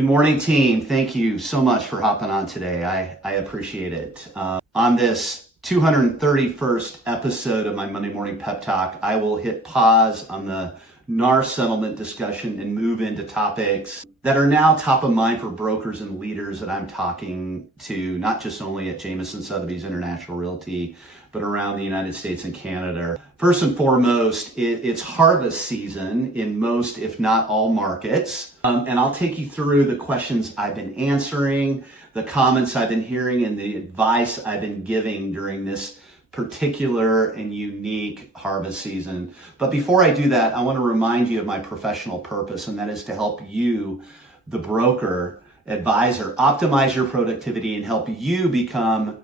Good morning, team. Thank you so much for hopping on today. I appreciate it. On this 231st episode of my Monday Morning Pep Talk, I will hit pause on the NAR Settlement discussion and move into topics that are now top of mind for brokers and leaders that I'm talking to, not just only at Jameson, Sotheby's International Realty, but around the United States and Canada. First and foremost, it's harvest season in most, if not all, markets. And I'll take you through the questions I've been answering, the comments I've been hearing, and the advice I've been giving during this particular and unique harvest season. But before I do that, I want to remind you of my professional purpose, and that is to help you, the broker, advisor, optimize your productivity and help you become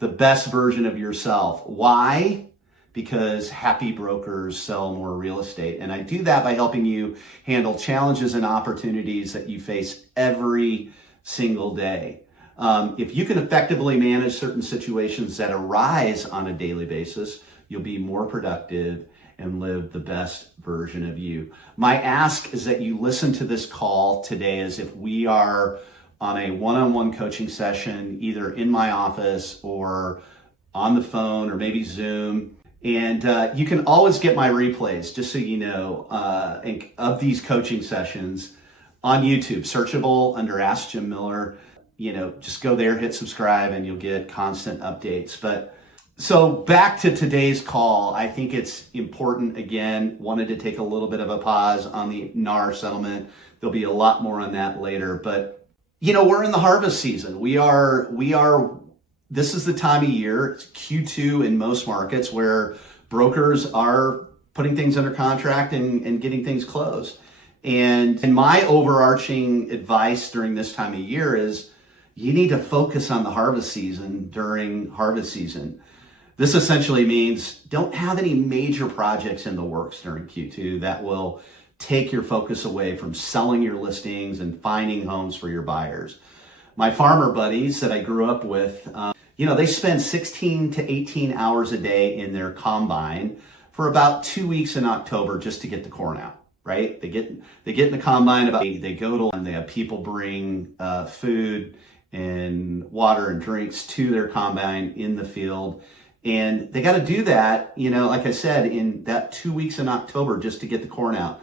the best version of yourself. Why? Because happy brokers sell more real estate. And I do that by helping you handle challenges and opportunities that you face every single day. If you can effectively manage certain situations that arise on a daily basis, you'll be more productive and live the best version of you. My ask is that you listen to this call today as if we are on a one-on-one coaching session, either in my office or on the phone or maybe Zoom. And you can always get my replays, just so you know, of these coaching sessions on YouTube, searchable under Ask Jim Miller. You know, just go there, hit subscribe, and you'll get constant updates. But so back to today's call, I think it's important, again, wanted to take a little bit of a pause on the NAR settlement. There'll be a lot more on that later, but you know, we're in the harvest season. This is the time of year, it's Q2 in most markets, where brokers are putting things under contract and getting things closed. And my overarching advice during this time of year is you need to focus on the harvest season during harvest season. This essentially means don't have any major projects in the works during Q2 that will take your focus away from selling your listings and finding homes for your buyers. My farmer buddies that I grew up with, they spend 16 to 18 hours a day in their combine for about 2 weeks in October just to get the corn out, right? They get in the combine, they go to, and they have people bring food and water and drinks to their combine in the field. And they got to do that, like I said, in that 2 weeks in October just to get the corn out.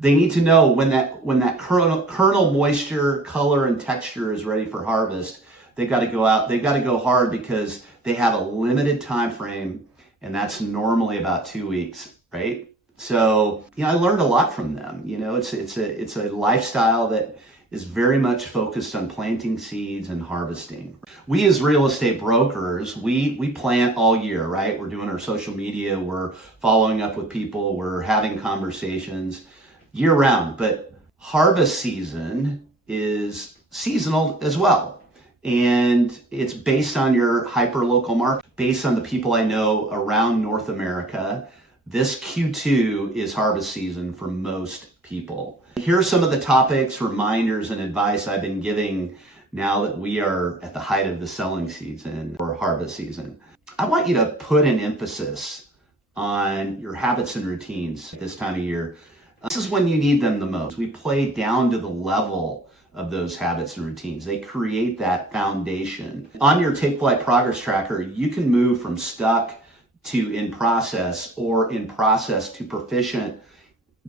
They need to know when that kernel moisture, color, and texture is ready for harvest. They've got to go out. They've got to go hard because they have a limited time frame, and that's normally about 2 weeks, right? So, I learned a lot from them. It's a lifestyle that is very much focused on planting seeds and harvesting. We as real estate brokers, we plant all year, right? We're doing our social media, we're following up with people, we're having conversations year round, but harvest season is seasonal as well. And it's based on your hyper-local market, based on the people I know around North America. This Q2 is harvest season for most people. Here are some of the topics, reminders, and advice I've been giving now that we are at the height of the selling season or harvest season. I want you to put an emphasis on your habits and routines at this time of year. This is when you need them the most. We play down to the level of those habits and routines. They create that foundation. On your Takeflight progress tracker, you can move from stuck to in process or in process to proficient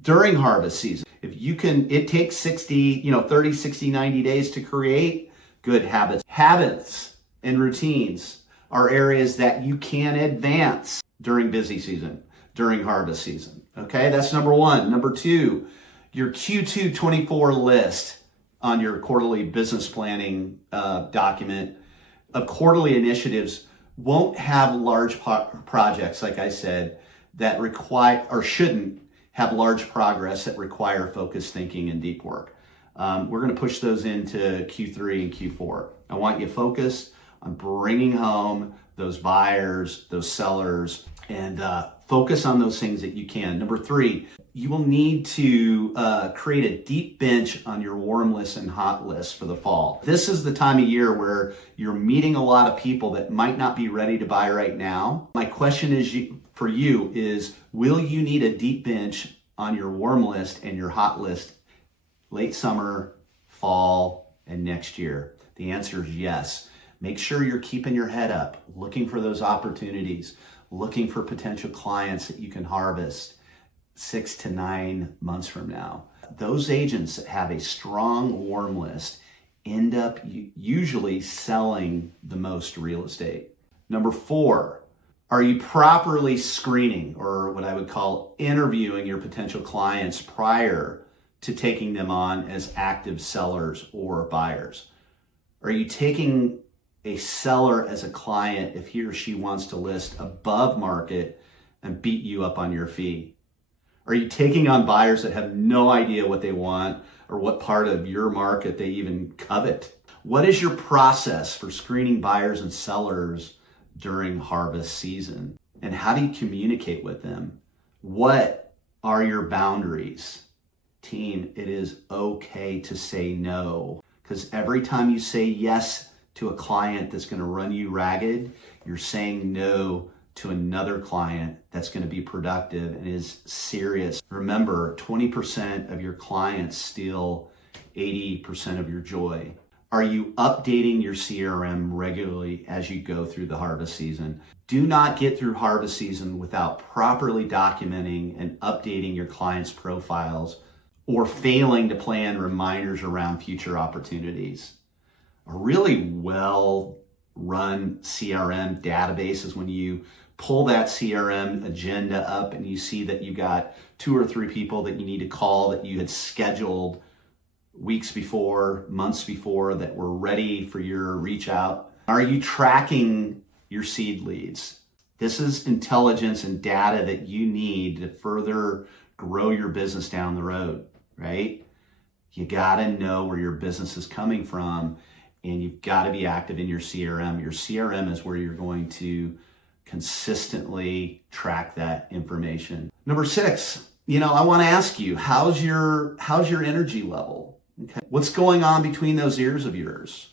during harvest season. If you can, it takes 30, 60, 90 days to create good habits. Habits and routines are areas that you can advance during busy season, during harvest season. Okay, that's number one. Number two, your Q2 24 list on your quarterly business planning document of quarterly initiatives won't have large projects, like I said, that require or shouldn't have large progress that require focused thinking and deep work. We're going to push those into Q3 and Q4. I want you focused on bringing home those buyers, those sellers, and focus on those things that you can. Number three, you will need to create a deep bench on your warm list and hot list for the fall. This is the time of year where you're meeting a lot of people that might not be ready to buy right now. My question is for you is, will you need a deep bench on your warm list and your hot list late summer, fall, and next year? The answer is yes. Make sure you're keeping your head up, looking for those opportunities, looking for potential clients that you can harvest 6 to 9 months from now. Those agents that have a strong warm list end up usually selling the most real estate. Number 4, are you properly screening, or what I would call interviewing, your potential clients prior to taking them on as active sellers or buyers? Are you taking a seller as a client if he or she wants to list above market and beat you up on your fee? Are you taking on buyers that have no idea what they want or what part of your market they even covet? What is your process for screening buyers and sellers during harvest season? And how do you communicate with them? What are your boundaries? Team, it is okay to say no, because every time you say yes to a client that's going to run you ragged, you're saying no to another client that's going to be productive and is serious. Remember, 20% of your clients steal 80% of your joy. Are you updating your CRM regularly as you go through the harvest season? Do not get through harvest season without properly documenting and updating your clients' profiles or failing to plan reminders around future opportunities. A really well-run CRM database is when you pull that CRM agenda up and you see that you got 2 or 3 people that you need to call that you had scheduled weeks before, months before, that were ready for your reach out. Are you tracking your seed leads? This is intelligence and data that you need to further grow your business down the road, right? You gotta know where your business is coming from, and you've gotta be active in your CRM. Your CRM is where you're going to consistently track that information. Number 6, I wanna ask you, how's your energy level? Okay. What's going on between those ears of yours?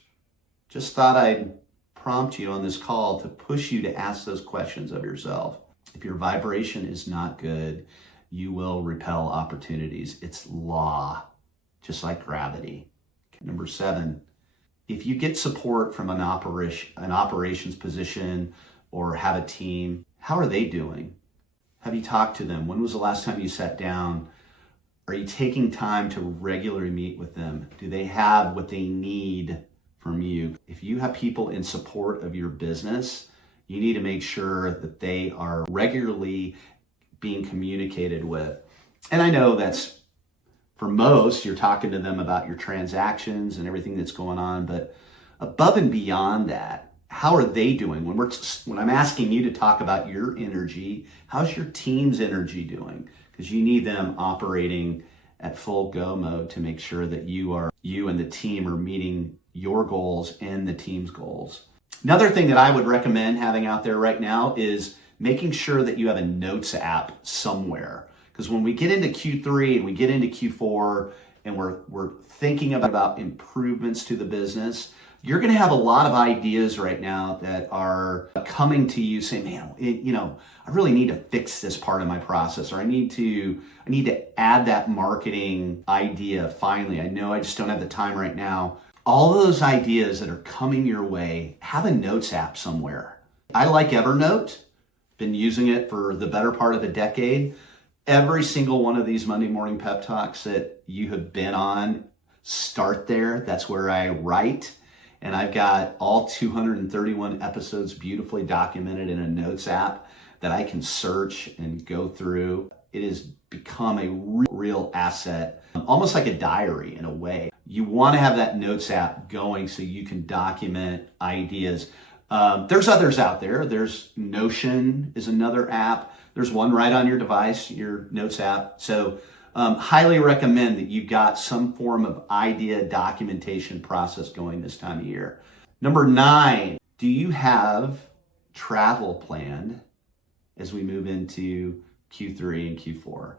Just thought I'd prompt you on this call to push you to ask those questions of yourself. If your vibration is not good, you will repel opportunities. It's law, just like gravity. Okay. Number 7, if you get support from an operations position or have a team, how are they doing? Have you talked to them? When was the last time you sat down? Are you taking time to regularly meet with them? Do they have what they need from you? If you have people in support of your business, you need to make sure that they are regularly being communicated with. And I know that's, for most, you're talking to them about your transactions and everything that's going on, but above and beyond that, how are they doing? When I'm asking you to talk about your energy, how's your team's energy doing? Because you need them operating at full go mode to make sure that you and the team are meeting your goals and the team's goals. Another thing that I would recommend having out there right now is making sure that you have a notes app somewhere. Because when we get into Q3 and we get into Q4 and we're thinking about improvements to the business, you're going to have a lot of ideas right now that are coming to you saying, man, I really need to fix this part of my process, or I need to add that marketing idea finally. I know I just don't have the time right now. All those ideas that are coming your way, have a notes app somewhere. I like Evernote, been using it for the better part of a decade. Every single one of these Monday morning pep talks that you have been on, start there. That's where I write. And I've got all 231 episodes beautifully documented in a notes app that I can search and go through. It has become a real asset, almost like a diary in a way. You want to have that notes app going so you can document ideas. There's others out there. There's Notion is another app. There's one right on your device, your notes app. So highly recommend that you got some form of idea documentation process going this time of year. Number 9, do you have travel planned as we move into Q3 and Q4?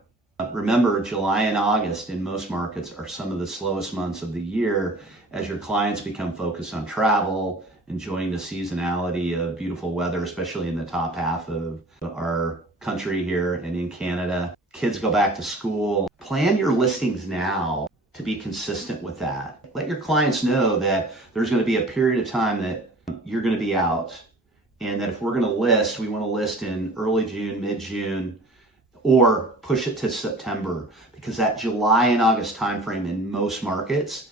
Remember, July and August in most markets are some of the slowest months of the year as your clients become focused on travel, enjoying the seasonality of beautiful weather, especially in the top half of our country here and in Canada. Kids go back to school. Plan your listings now to be consistent with that. Let your clients know that there's going to be a period of time that you're going to be out, and that if we're going to list, we want to list in early June, mid-June, or push it to September, because that July and August timeframe in most markets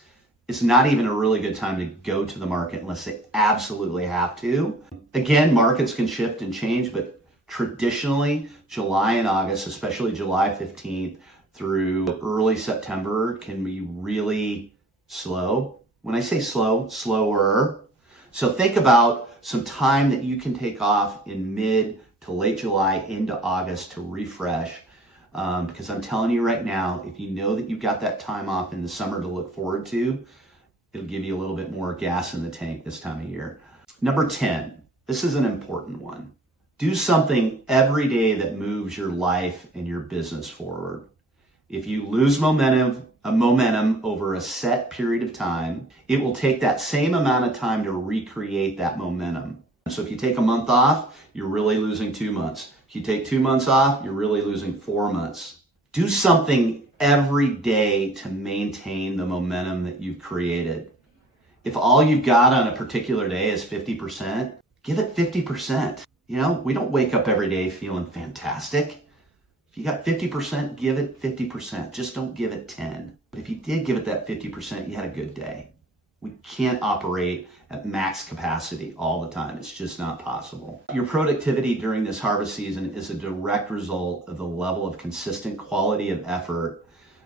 is not even a really good time to go to the market unless they absolutely have to. Again, markets can shift and change, but traditionally July and August, especially July 15th through early September, can be really slow. When I say slow, slower. So think about some time that you can take off in mid to late July into August to refresh. Because I'm telling you right now, if you know that you've got that time off in the summer to look forward to, it'll give you a little bit more gas in the tank this time of year. Number 10, this is an important one. Do something every day that moves your life and your business forward. If you lose momentum over a set period of time, it will take that same amount of time to recreate that momentum. So if you take a month off, you're really losing 2 months. If you take 2 months off, you're really losing 4 months. Do something every day to maintain the momentum that you've created. If all you've got on a particular day is 50%, give it 50%. You know, we don't wake up every day feeling fantastic. If you got 50%, give it 50%. Just don't give it 10. But if you did give it that 50%, you had a good day. We can't operate at max capacity all the time. It's just not possible. Your productivity during this harvest season is a direct result of the level of consistent quality of effort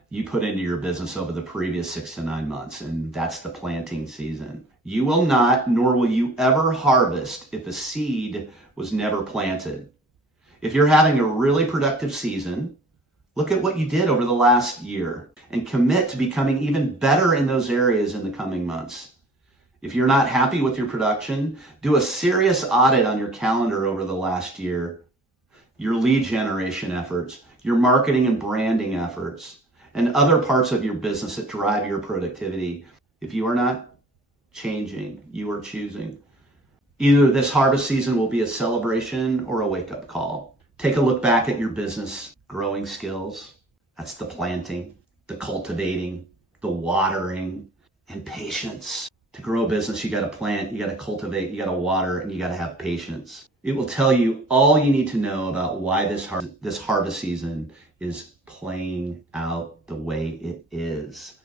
you put into your business over the previous 6 to 9 months, and that's the planting season. You will not, nor will you ever harvest if a seed was never planted. If you're having a really productive season, look at what you did over the last year and commit to becoming even better in those areas in the coming months. If you're not happy with your production, do a serious audit on your calendar over the last year, your lead generation efforts, your marketing and branding efforts, and other parts of your business that drive your productivity. If you are not changing, you are choosing. Either this harvest season will be a celebration or a wake-up call. Take a look back at your business growing skills. That's the planting, the cultivating, the watering, and patience. To grow a business, you got to plant, you got to cultivate, you got to water, and you got to have patience. It will tell you all you need to know about why this harvest season is playing out the way it is.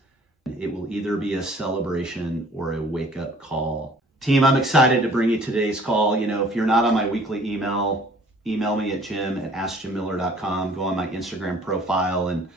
It will either be a celebration or a wake-up call. Team, I'm excited to bring you today's call. You know, if you're not on my weekly email me at jim@askjimmiller.com. Go on my Instagram profile and,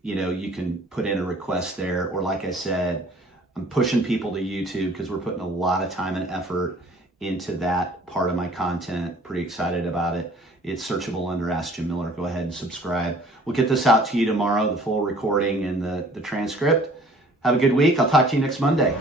you know, you can put in a request there. Or like I said, I'm pushing people to YouTube because we're putting a lot of time and effort into that part of my content. Pretty excited about it. It's searchable under Ask Jim Miller. Go ahead and subscribe. We'll get this out to you tomorrow, the full recording and the transcript. Have a good week. I'll talk to you next Monday.